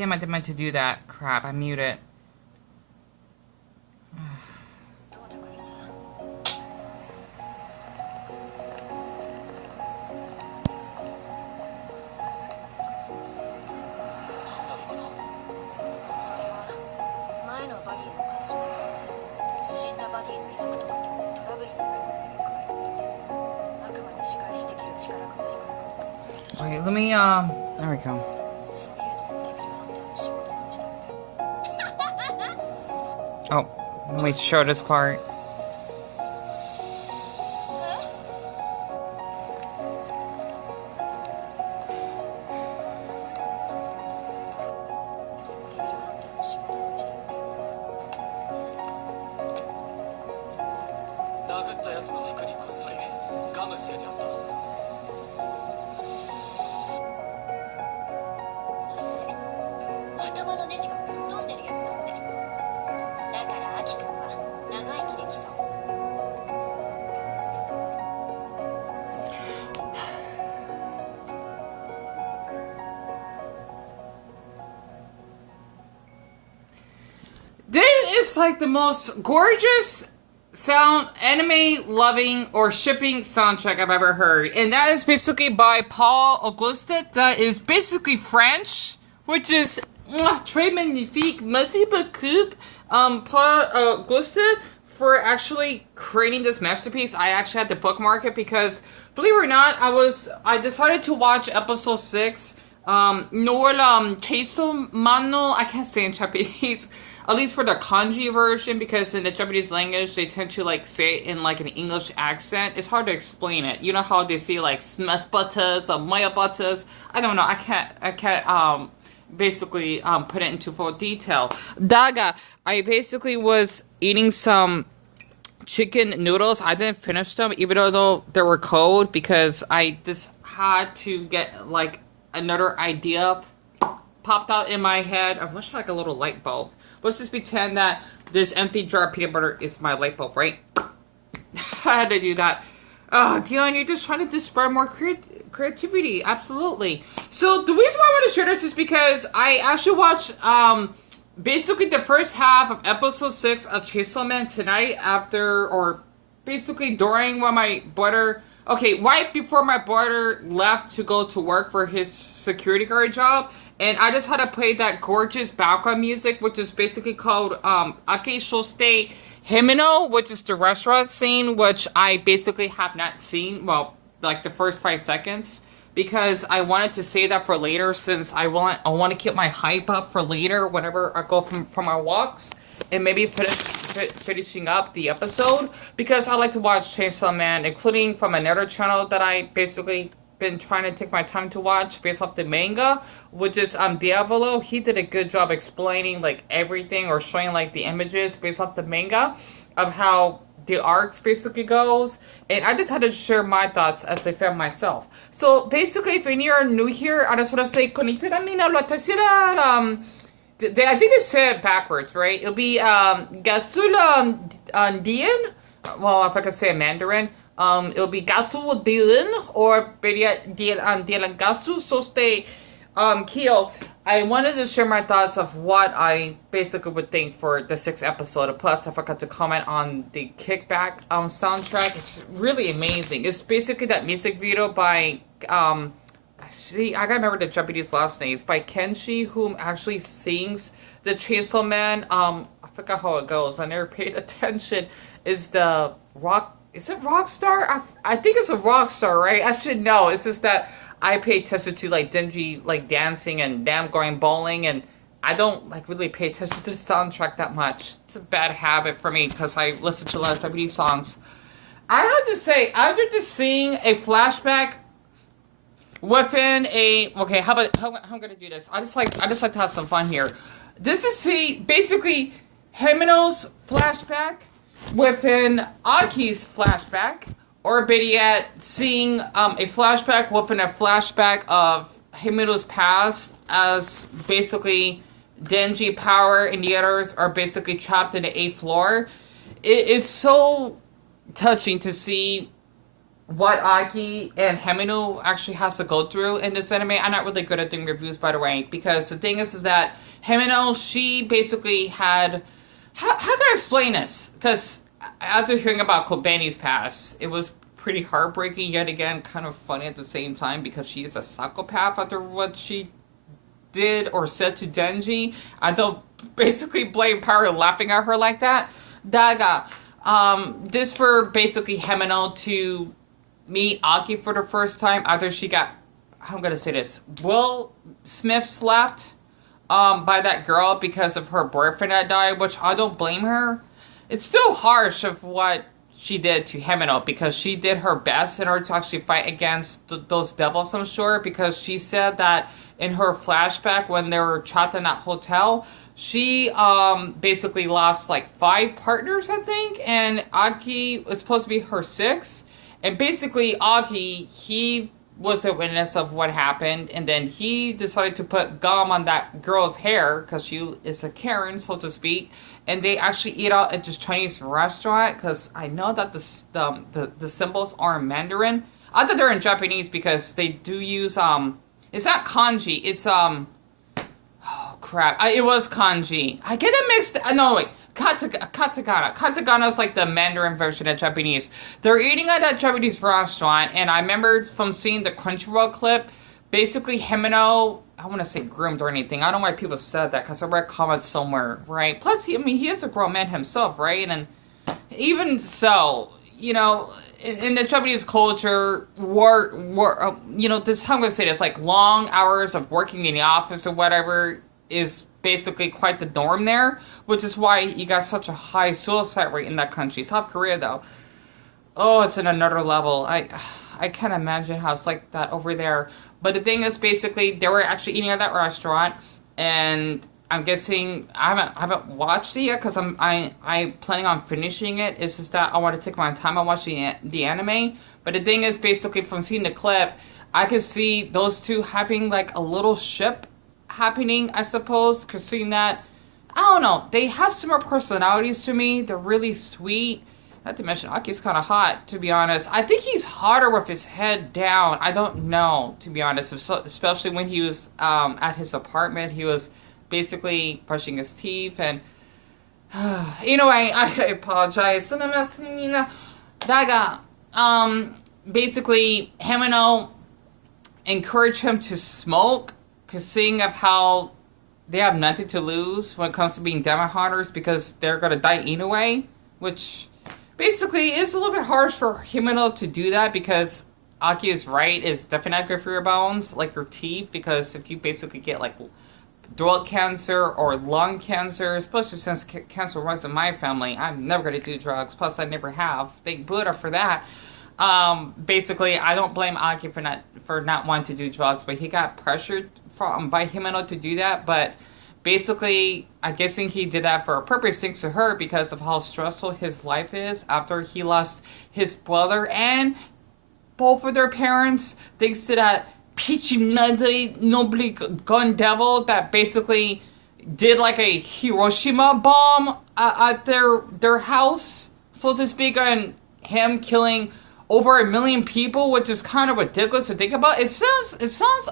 damn, I didn't meant to do that. Crap, I muted. Wait, let me, there we go. Oh, let me show this part. This is like the most gorgeous anime loving or shipping soundtrack I've ever heard. And that is basically by Paul Auguste. That is basically French, which is très magnifique. Merci beaucoup, Paul Auguste, for actually creating this masterpiece. I actually had to bookmark it because, believe it or not, I decided to watch episode 6. Cheiso Mano, I can't say in Japanese. At least for the kanji version, because in the Japanese language, they tend to like say it in like an English accent. It's hard to explain it. You know how they say like smash butters or maya butters? I don't know. I can't basically put it into full detail. Daga, I basically was eating some chicken noodles. I didn't finish them, even though they were cold, because I just had to get like another idea popped out in my head. I wish I had like a little light bulb. Let's just pretend that this empty jar of peanut butter is my light bulb, right? I had to do that. Dion, you're just trying to display more creativity. Absolutely. So the reason why I want to share this is because I actually watched basically the first half of episode 6 of Chainsaw Man tonight after, or basically during when my brother, right before my brother left to go to work for his security guard job. And I just had to play that gorgeous background music, which is basically called Aki Himeno, which is the restaurant scene, which I basically have not seen, well, like the first 5 seconds, because I wanted to save that for later, since I want to keep my hype up for later whenever I go from our walks, and maybe finishing up the episode, because I like to watch Chainsaw Man, including from another channel that I basically been trying to take my time to watch based off the manga, which is Diavolo. He did a good job explaining like everything, or showing like the images based off the manga of how the arcs basically goes, and I just had to share my thoughts as I found myself. So basically, if you're new here, I just want to say Konnichiwa, mina, I think they say it backwards, right? It'll be Gasula Dian. Well, if I could say a Mandarin. It'll be Gasu Dylan or Dylan Gasu Soste Kyo. I wanted to share my thoughts of what I basically would think for the 6th episode. Plus, I forgot to comment on the Kickback soundtrack. It's really amazing. It's basically that music video by see, I gotta remember the Japanese last name. It's by Kenshi, whom actually sings the Chainsaw Man. I forgot how it goes. I never paid attention. Is the rock? Is it Rockstar? I think it's a Rockstar, right? I should know. It's just that I pay attention to like Denji like dancing and them going bowling, and I don't like really pay attention to the soundtrack that much. It's a bad habit for me because I listen to a lot of Japanese songs. I have to say, after just seeing a flashback within a how I'm gonna do this? I just like to have some fun here. This is basically Himeno's flashback within Aki's flashback, or better yet, seeing a flashback within a flashback of Himeno's past, as basically Denji, Power, and the others are basically trapped in the 8th floor. It is so touching to see what Aki and Himeno actually has to go through in this anime. I'm not really good at doing reviews, by the way, because the thing is that Himeno, she basically had... How can I explain this? Because after hearing about Kobeni's past, it was pretty heartbreaking, yet again, kind of funny at the same time, because she is a psychopath after what she did or said to Denji. I don't basically blame Power laughing at her like that. Daga, this for basically Himeno to meet Aki for the first time after she got, I'm gonna say this, Will Smith slapped by that girl because of her boyfriend that died, which I don't blame her. It's still harsh of what she did to Himeno, because she did her best in order to actually fight against those devils, I'm sure, because she said that in her flashback when they were trapped in that hotel, she basically lost like 5 partners, I think, and Aki was supposed to be her 6th. And basically, Aki, he was a witness of what happened, and then he decided to put gum on that girl's hair, because she is a Karen, so to speak, and they actually eat out at this Chinese restaurant, because I know that the symbols are in Mandarin. I thought they're in Japanese, because they do use, it's not kanji, it's, oh crap, it was kanji. I get it mixed, no wait. Katakana. Katakana is like the Mandarin version of Japanese. They're eating at that Japanese restaurant, and I remember from seeing the Crunchyroll clip, basically Himeno, I want to say groomed or anything. I don't know why people said that, because I read comments somewhere, right? Plus, he is a grown man himself, right? And even so, you know, in the Japanese culture, you know, this, how I'm going to say this, like long hours of working in the office or whatever is basically quite the norm there, which is why you got such a high suicide rate in that country. South Korea, though, oh, it's in another level. I can't imagine how it's like that over there. But the thing is, basically, they were actually eating at that restaurant, and I'm guessing I haven't watched it yet, because I planning on finishing it. It's just that I want to take my time on watching the anime. But the thing is, basically, from seeing the clip, I could see those two having like a little ship happening, I suppose, because seeing that, I don't know, they have similar personalities to me. They're really sweet. Not to mention, Aki's kind of hot, to be honest. I think he's hotter with his head down. I don't know, to be honest, especially when he was at his apartment. He was basically brushing his teeth, and you know, I apologize. Basically, Himeno encouraged him to smoke, because seeing of how they have nothing to lose when it comes to being demon hunters, because they're going to die anyway, which basically is a little bit harsh for Himeno to do that, because Aki is right, it's definitely not good for your bones, like your teeth, because if you basically get like throat cancer or lung cancer, especially since cancer runs in my family, I'm never going to do drugs, plus I never have, thank Buddha for that. Basically, I don't blame Aki for not wanting to do drugs, but he got pressured by Himeno to do that. But basically, I'm guessing he did that for a purpose, thanks to her, because of how stressful his life is after he lost his brother and both of their parents, thanks to that Pichi Nobly gun devil that basically did like a Hiroshima bomb at their house, so to speak, and him killing over 1 million people, which is kind of ridiculous to think about. It sounds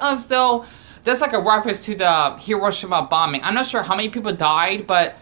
as though that's like a reference to the Hiroshima bombing. I'm not sure how many people died, but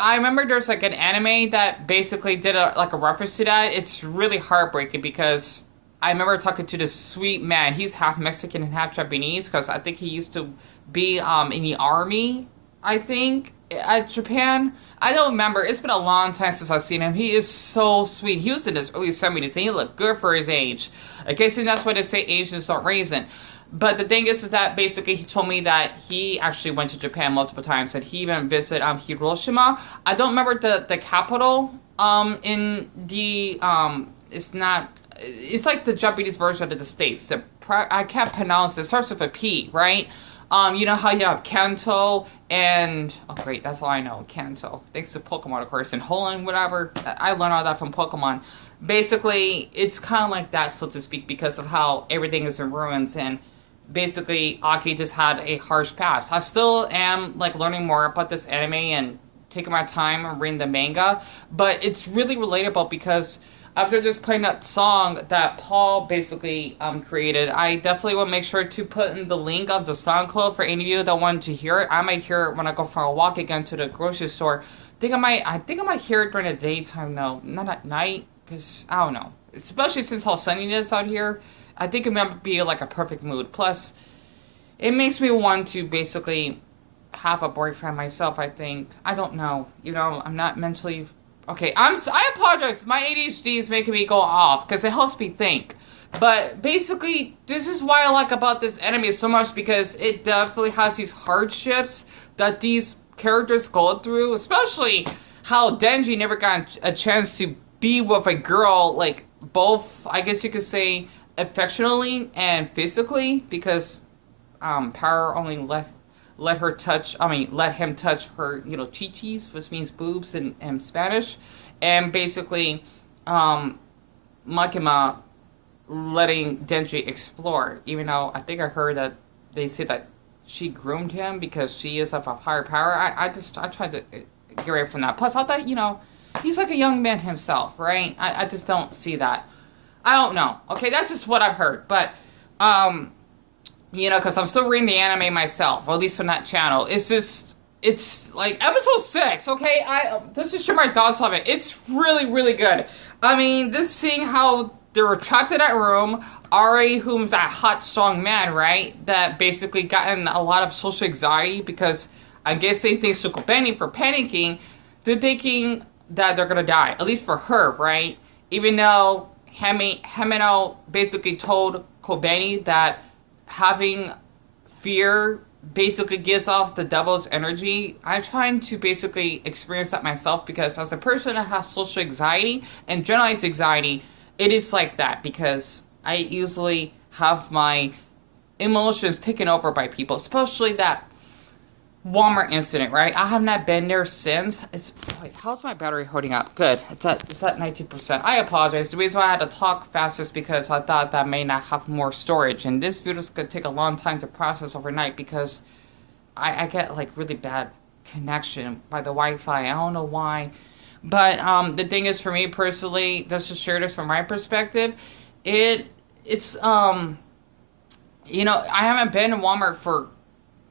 I remember there's like an anime that basically did like a reference to that. It's really heartbreaking, because I remember talking to this sweet man. He's half Mexican and half Japanese, because I think he used to be in the army, I think, at Japan. I don't remember. It's been a long time since I've seen him. He is so sweet. He was in his early 70s, and he looked good for his age. I guess that's why they say Asians don't raisin. But the thing is that basically he told me that he actually went to Japan multiple times, and he even visited Hiroshima. I don't remember the capital in the, it's like the Japanese version of the States. I can't pronounce it. It starts with a P, right? You know how you have Kanto and... Oh, great, that's all I know. Kanto. Thanks to Pokemon, of course. And Hoenn, whatever. I learned all that from Pokemon. Basically, it's kind of like that, so to speak, because of how everything is in ruins. And basically, Aki just had a harsh past. I still am, like, learning more about this anime and taking my time and reading the manga. But it's really relatable, because after just playing that song that Paul basically created, I definitely will make sure to put in the link of the SoundCloud for any of you that want to hear it. I might hear it when I go for a walk again to the grocery store. I think I might hear it during the daytime though, not at night, because I don't know. Especially since how sunny it is out here, I think it might be like a perfect mood. Plus, it makes me want to basically have a boyfriend myself, I think. I don't know. You know, I'm not mentally... Okay, I apologize. My ADHD is making me go off because it helps me think. But basically, this is why I like about this anime so much, because it definitely has these hardships that these characters go through, especially how Denji never got a chance to be with a girl, like, both, I guess you could say, affectionately and physically, because Power only let him touch her, you know, chichis, which means boobs in Spanish, and basically, Makima letting Denji explore, even though I think I heard that they say that she groomed him because she is of a higher power. I tried to get away from that. Plus, I thought, you know, he's like a young man himself, right? I just don't see that. I don't know. Okay, that's just what I've heard, but, you know, because I'm still reading the anime myself, or at least from that channel. It's like episode 6, okay? Let's just share my thoughts on it. It's really, really good. I mean, this seeing how they were trapped in that room, Ari, who's that hot, strong man, right? That basically gotten a lot of social anxiety because I guess they think Sukobeni for panicking. They're thinking that they're gonna die, at least for her, right? Even though Himeno basically told Kobeni that having fear basically gives off the devil's energy. I'm trying to basically experience that myself because as a person that has social anxiety and generalized anxiety, it is like that because I usually have my emotions taken over by people, especially that Walmart incident, right? I have not been there since. Wait, how's my battery holding up? Good. It's at 19%. I apologize. The reason why I had to talk faster is because I thought that may not have more storage. And this video is going to take a long time to process overnight because I get like really bad connection by the Wi-Fi. I don't know why. But the thing is, for me personally, just to share this from my perspective, it's you know, I haven't been in Walmart for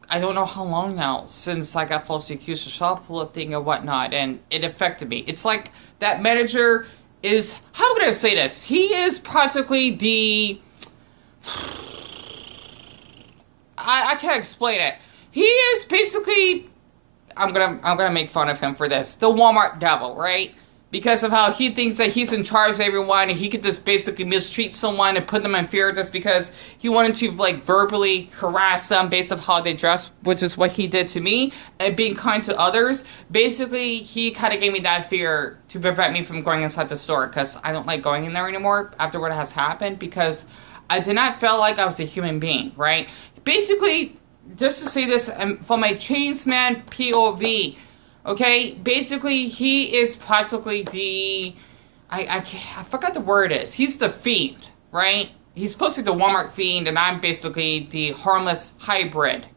I don't know how long now, since I got falsely accused of shoplifting and whatnot, and it affected me. It's like that manager is, how would I say this? He is practically the, I can't explain it. He is basically, I'm gonna make fun of him for this, the Walmart devil, right? Because of how he thinks that he's in charge of everyone and he could just basically mistreat someone and put them in fear just because he wanted to like verbally harass them based on how they dress, which is what he did to me, and being kind to others. Basically, he kind of gave me that fear to prevent me from going inside the store because I don't like going in there anymore after what has happened because I did not feel like I was a human being, right? Basically, just to say this from my Chainsman POV, okay, basically, he is practically the, I forgot the word is. He's the fiend, right? He's supposed to be the Walmart fiend, and I'm basically the harmless hybrid.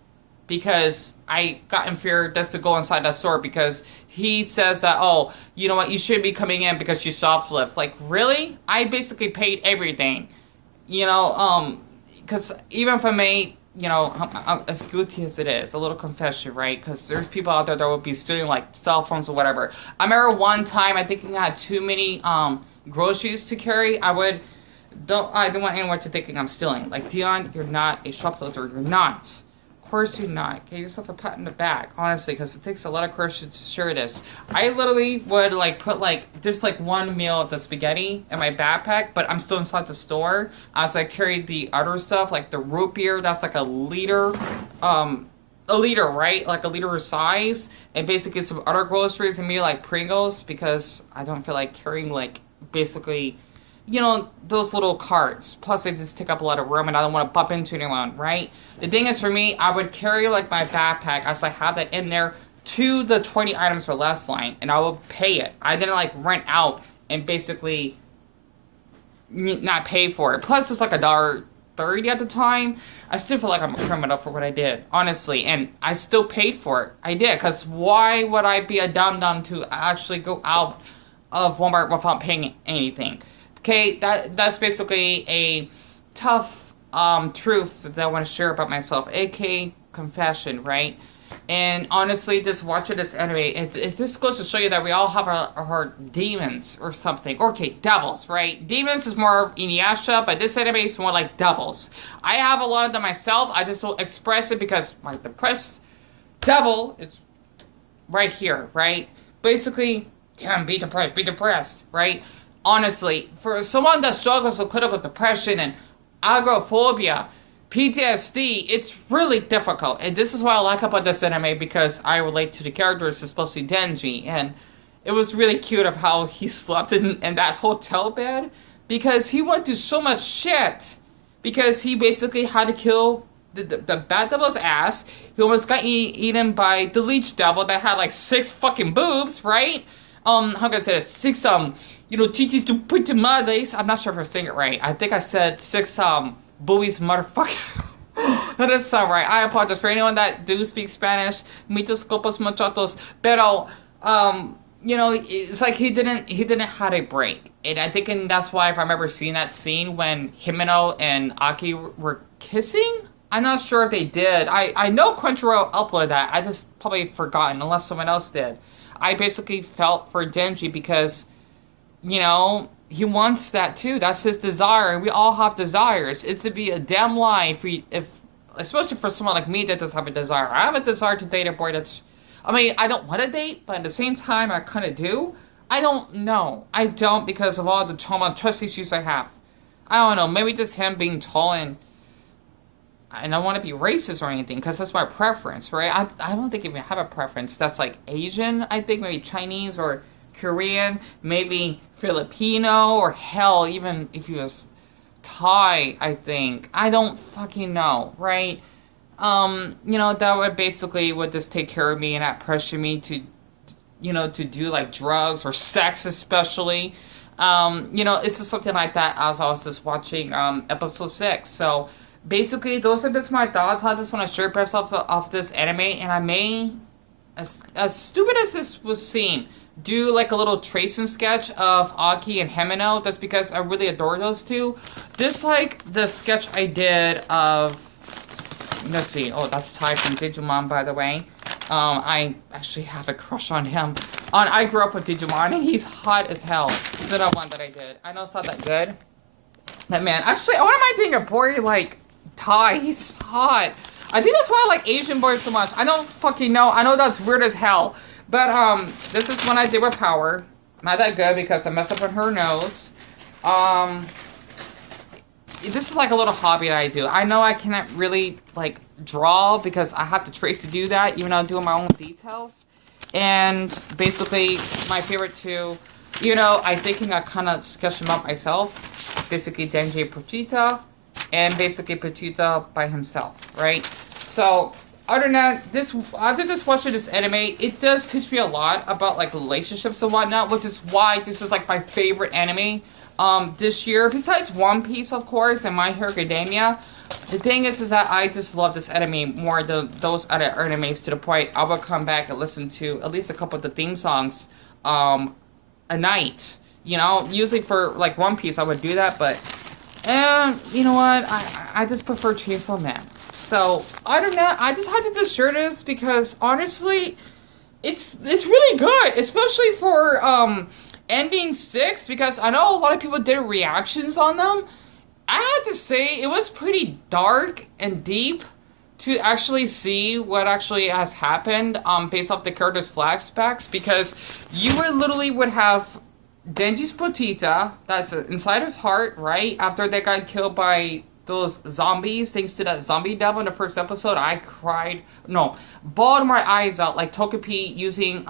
Because I got in fear just to go inside that store because he says that, oh, you know what, you shouldn't be coming in because you shoplift. Like, really? I basically paid everything. You know, because even if I made, you know, as guilty as it is, a little confession, right? Because there's people out there that will be stealing, like, cell phones or whatever. I remember one time, I think I had too many groceries to carry. I don't want anyone to think I'm stealing. Like, Dion, you're not a shoplifter. You're not. Of course you're not. Get yourself a pat in the back, honestly, because it takes a lot of courage to share this. I literally would, like, put, like, just, like, one meal of the spaghetti in my backpack, but I'm still inside the store. As I carried the other stuff, like the root beer, that's, like, a liter, right? Like, a liter size, and basically some other groceries and maybe, like, Pringles, because I don't feel like carrying, like, basically, you know, those little carts. Plus, they just take up a lot of room, and I don't want to bump into anyone, right? The thing is, for me, I would carry, like, my backpack, as I have that in there, to the 20 items or less line, and I would pay it. I didn't, like, rent out and basically not pay for it. Plus, it's, like, $1.30 at the time. I still feel like I'm a criminal for what I did, honestly, and I still paid for it. I did, because why would I be a dum-dum to actually go out of Walmart without paying anything? Okay, that's basically a tough truth that I want to share about myself, aka confession, right? And honestly, just watching this anime, it just goes to show you that we all have our demons or something. Okay, devils, right? Demons is more of Inuyasha, but this anime is more like devils. I have a lot of them myself. I just don't express it because my depressed devil is right here, right? Basically, damn, be depressed, right? Honestly, for someone that struggles with clinical depression and agoraphobia, PTSD, it's really difficult. And this is what I like about this anime, because I relate to the characters, especially Denji. And it was really cute of how he slept in that hotel bed, because he went through so much shit. Because he basically had to kill the bad devil's ass. He almost got eaten by the leech devil that had like 6 fucking boobs, right? How can I say this? 6, chichis to put to madres. I'm not sure if I'm saying it right. I think I said 6, boobies, motherfucker. That doesn't sound right. I apologize for anyone that do speak Spanish. Muchos copos muchachos. Pero, it's like he didn't have a break. And I think that's why, if I remember seeing that scene when Himeno and Aki were kissing, I'm not sure if they did. I know Crunchyroll uploaded that. I just probably forgotten, unless someone else did. I basically felt for Denji because, he wants that too. That's his desire. We all have desires. It's to be a damn lie if especially for someone like me that doesn't have a desire. I have a desire to date a boy that's, I don't want to date, but at the same time, I kind of do. I don't know. I don't, because of all the trauma and trust issues I have. I don't know. Maybe just him being tall and I don't want to be racist or anything, because that's my preference, right? I don't think I even have a preference. That's like Asian, I think, maybe Chinese or Korean, maybe Filipino, or hell, even if he was Thai, I think. I don't fucking know, right? That would basically just take care of me and not pressure me to do like drugs or sex especially. It's just something like that as I was just watching episode 6. So basically, those are just my thoughts. I just want to share myself off this anime, and I may, as stupid as this was seem, do like a little tracing sketch of Aki and Himeno, just because I really adore those two. Just like the sketch I did of, let's see, oh, that's Ty from Digimon, by the way. I actually have a crush on him. I grew up with Digimon, and he's hot as hell. This is that one that I did. I know it's not that good. But man, actually, why am I thinking a boy like Ty? He's hot. I think that's why I like Asian boys so much. I don't fucking know. I know that's weird as hell. But, this is one I did with Power. Not that good because I messed up on her nose. This is like a little hobby that I do. I know I cannot really, like, draw because I have to trace to do that, even though I'm doing my own details. And basically, my favorite two, I thinking I kind of sketched them up myself. Basically, Denji Pochita, and basically Pochita by himself, right? So, other than that, after this watching this anime, it does teach me a lot about like relationships and whatnot, which is why this is like my favorite anime this year. Besides One Piece, of course, and My Hero Academia. The thing is that I just love this anime more than those other animes, to the point I will come back and listen to at least a couple of the theme songs a night. Usually for like One Piece I would do that, but you know what? I just prefer Chainsaw Man. So, other than that, I just had to just share this because, honestly, it's really good. Especially for, ending 6, because I know a lot of people did reactions on them. I had to say, it was pretty dark and deep to actually see what actually has happened, based off the characters' flashbacks, because you literally would have Denji's Potita, that's inside his heart, right? After they got killed by those zombies, thanks to that zombie devil in the first episode, I cried, bawled my eyes out like Togepi using,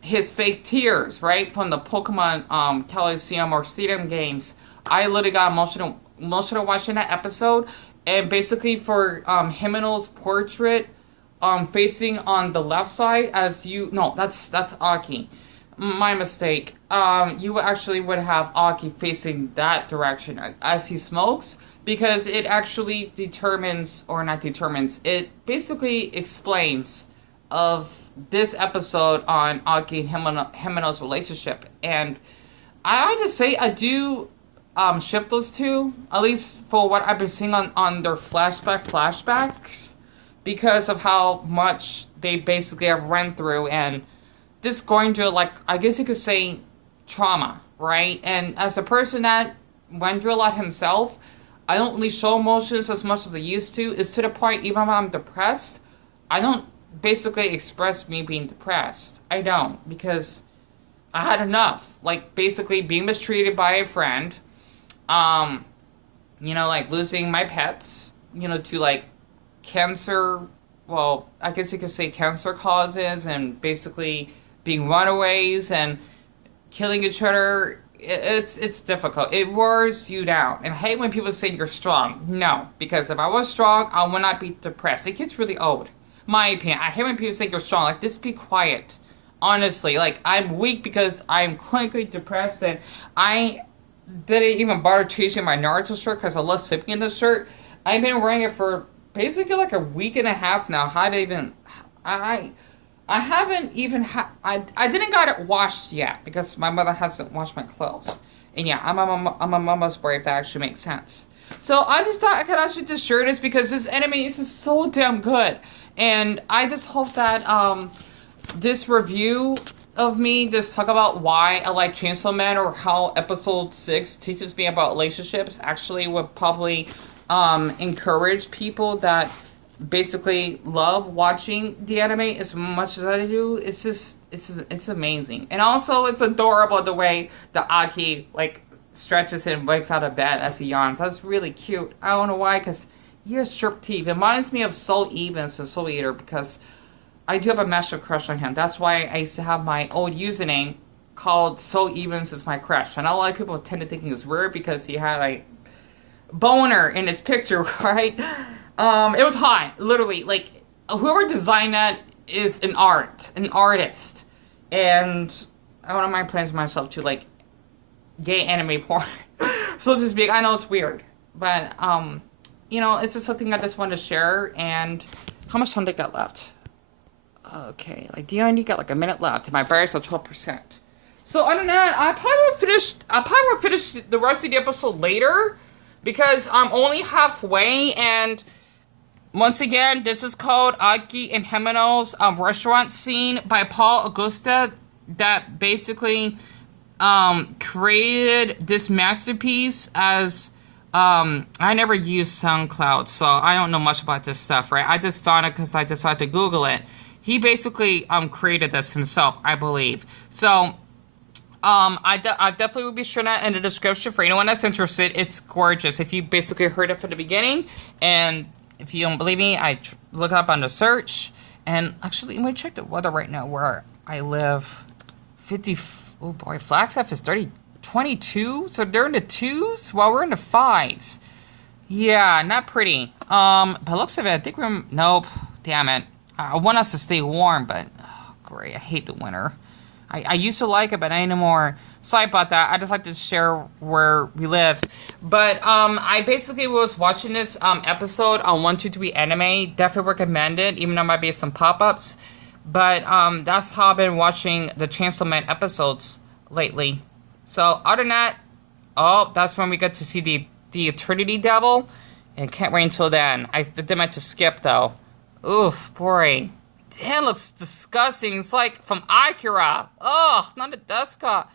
his fake tears, right? From the Pokemon, Coliseum or Stadium games. I literally got emotional watching that episode, and basically for, Himeno's portrait, facing on the left side that's Aki. My mistake. You actually would have Aki facing that direction as he smokes, because it actually it basically explains of this episode on Aki and Himeno's relationship. And I have to say I do ship those two, at least for what I've been seeing on their flashbacks, because of how much they basically have run through and just going through, like, I guess you could say, trauma, right? And as a person that went through a lot himself, I don't really show emotions as much as I used to. It's to the point, even when I'm depressed, I don't basically express me being depressed. I don't, because I had enough. Like, basically being mistreated by a friend, like losing my pets, to like cancer, well, I guess you could say cancer causes, and basically being runaways and killing each other. It's difficult. It wears you down. And I hate when people say you're strong. No, because if I was strong, I would not be depressed. It gets really old. My opinion. I hate when people say you're strong. Like, just be quiet. Honestly, like, I'm weak because I'm clinically depressed, and I didn't even bother changing my Naruto shirt because I love sipping in this shirt. I've been wearing it for basically like a week and a half now. I haven't even I didn't got it washed yet because my mother hasn't washed my clothes. And yeah, I'm a mama's boy, if that actually makes sense. So I just thought I could actually just share this because this anime is just so damn good. And I just hope that this review of me just talk about why I like Chainsaw Man, or how episode 6 teaches me about relationships, actually would probably encourage people that basically love watching the anime as much as I do. It's amazing. And also it's adorable the way the Aki like stretches and wakes out of bed as he yawns. That's really cute. I don't know why, because he has sharp teeth. It reminds me of Soul Evans from Soul Eater, because I do have a massive crush on him. That's why I used to have my old username called Soul Evans is my crush. And a lot of people tend to think it's weird because he had a boner in his picture, right? It was hot, literally. Like, whoever designed that is an artist. And I don't mind playing myself to, like, gay anime porn. So to speak, I know it's weird. But, it's just something I just wanted to share. And how much time did I got left? Okay, like, I only got like a minute left. And my battery's at 12%. So, other than that, I probably will finish the rest of the episode later, because I'm only halfway, and once again, this is called Aki Himeno's restaurant scene by Paul Auguste, that basically created this masterpiece as I never used SoundCloud, so I don't know much about this stuff, right? I just found it because I decided to Google it. He basically created this himself, I believe. So I definitely will be sharing that in the description for anyone that's interested. It's gorgeous. If you basically heard it from the beginning, and if you don't believe me, I look it up on the search. And actually, let me check the weather right now where I live. Oh boy, Flagstaff is 22, so they're in the 2s while we're in the 5s. Yeah, not pretty. By looks of it, I think nope, damn it. I want us to stay warm, but, oh, great, I hate the winter. I used to like it, but not anymore. Sorry about that. I just like to share where we live. But I basically was watching this episode on 123 Anime. Definitely recommend it, even though there might be some pop-ups. But that's how I've been watching the Chainsaw Man episodes lately. So other than that, that's when we get to see the Eternity Devil. And can't wait until then. I did meant to skip though. Oof, boy. It looks disgusting. It's like from Akira. Ugh, not a dust cut.